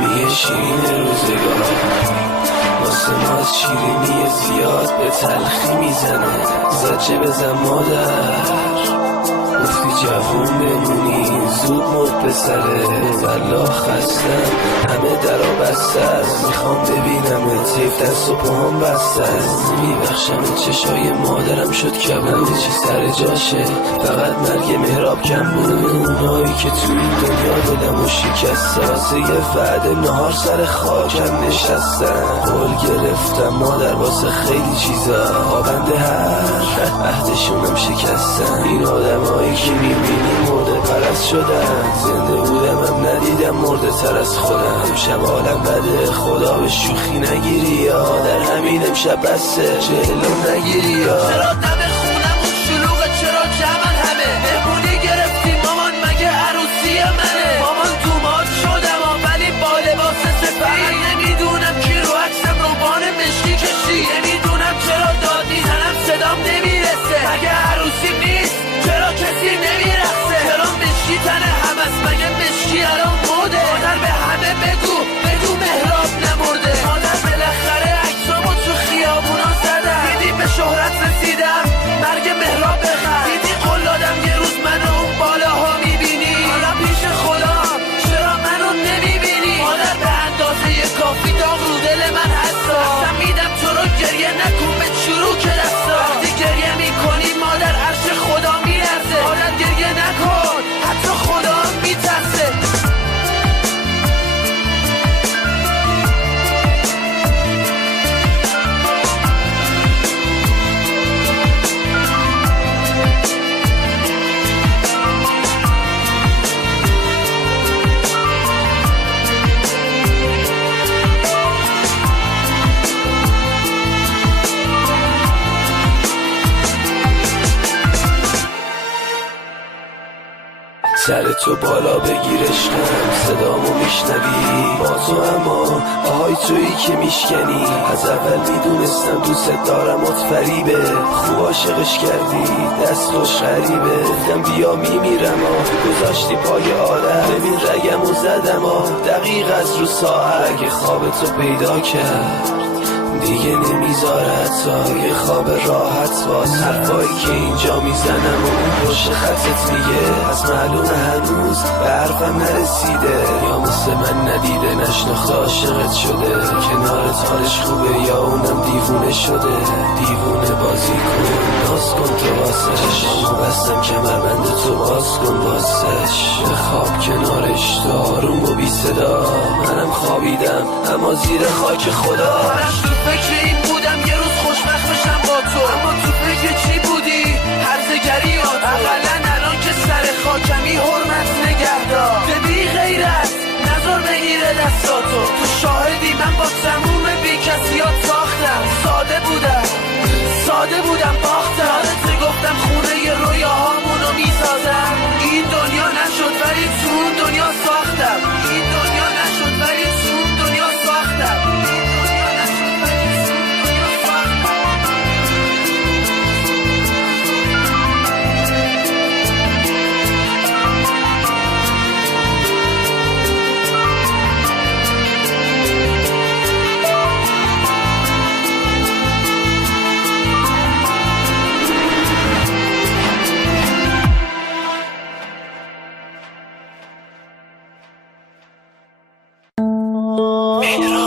میگه شیرین روزگار واسه ما شیرینی زیاد به تلخی میزنه زجه بزن مادر گفتی جوون بمونی زود مرد پسره والله خستم همه درا بسته میخوام ببینم تیف دست و پاهم بسته میبخشم چشای مادرم شد کبود چی سر جاشه فقط مرگ مهراب کم بود اونایی که توی دنیا دلمو شکسته واسه یه وعده نهار سر خاکم نشستم قول گرفتم مادر واسه خیلی چیزا آبنده هر عهدشونم شکستم این آدمایی که میبینی مرده پرست شدن زنده بودم هم ندیدم مرده تر از خودم شب عالم بده خدا به شوخی نگیری یا در همین امشب بسته جلو نگیری یا چرا دم خونمون شلوغه چرا جمعن همه مهمونی گرفتیم مامان مگه عروسی منه مامان دومات شدم ولی با لباس سفید نمیدونم کی رو عکسم روبان مشکی کشی نمیدونم چرا داد میزنم صدام نمیرسه مگه عروسی نیست چرا کسی نمیرخصه چرا مشکی تنه هم است مگه مشکی الان موده مادر به همه بگو مهراب نمرده مادر بالاخره عکسامو تو خیابونا زدم دیدی به شهرت رسیدم مرگ مهراب بخر دیدی قلادم یه روز منو اون بالاها میبینی حالا پیش خودم چرا منو نمیبینی مادر به اندازه کافی داغ رو دل من هستا اصلا میدم تو رو گریه نکن به شروع که دستا وقتی گریه میکنی مادر عرش خدا میرزه مادر گریه نکن حتی خدا میترسه سر تو بالا بگیرشم صدامو میشنوی با تو اما آهای تویی که میشکنی از اول میدونستم دوست دارم فریبه خوب عاشقش کردی دست خوش غریبه گفتم بیا میمیرم گذاشتی پای آدم ببین رگمو زدم دقیق از رو ساعت اگه خواب تو پیدا کرد دیگه نمیذاره تا یه خواب راحت باز حرفایی که اینجا میزنم و اون پشت خطت میگه از معلوم هنوز به حرفم نرسیده یا مثل من ندیده نشناخته عاشقت شده کنار تارش خوبه یا اونم دیوونه شده دیوونه بازی کن ناز کن تو واسش شامو بستم کمربند تو باز کن واسش خواب کنارش تو آروم و بی صدا منم خوابیدم اما زیر خاک خدا فکر این بودم یه روز خوشبخت بشم با تو اما تو فکر چی بودی؟ هرزگری یا تو اقلن الان که سر خاکمی حرمت نگهدار ببی غیرت نظر بگیره دستاتو تو شاهدی من با تموم بی کسیات ساختم ساده بودم باختم یادت گفتم خونه ی رویاهامونو میسازم این دنیا نشد ولی تو اون دنیا ساختم این دنیا نشد ولی تو اون دنیا ساختم مهراب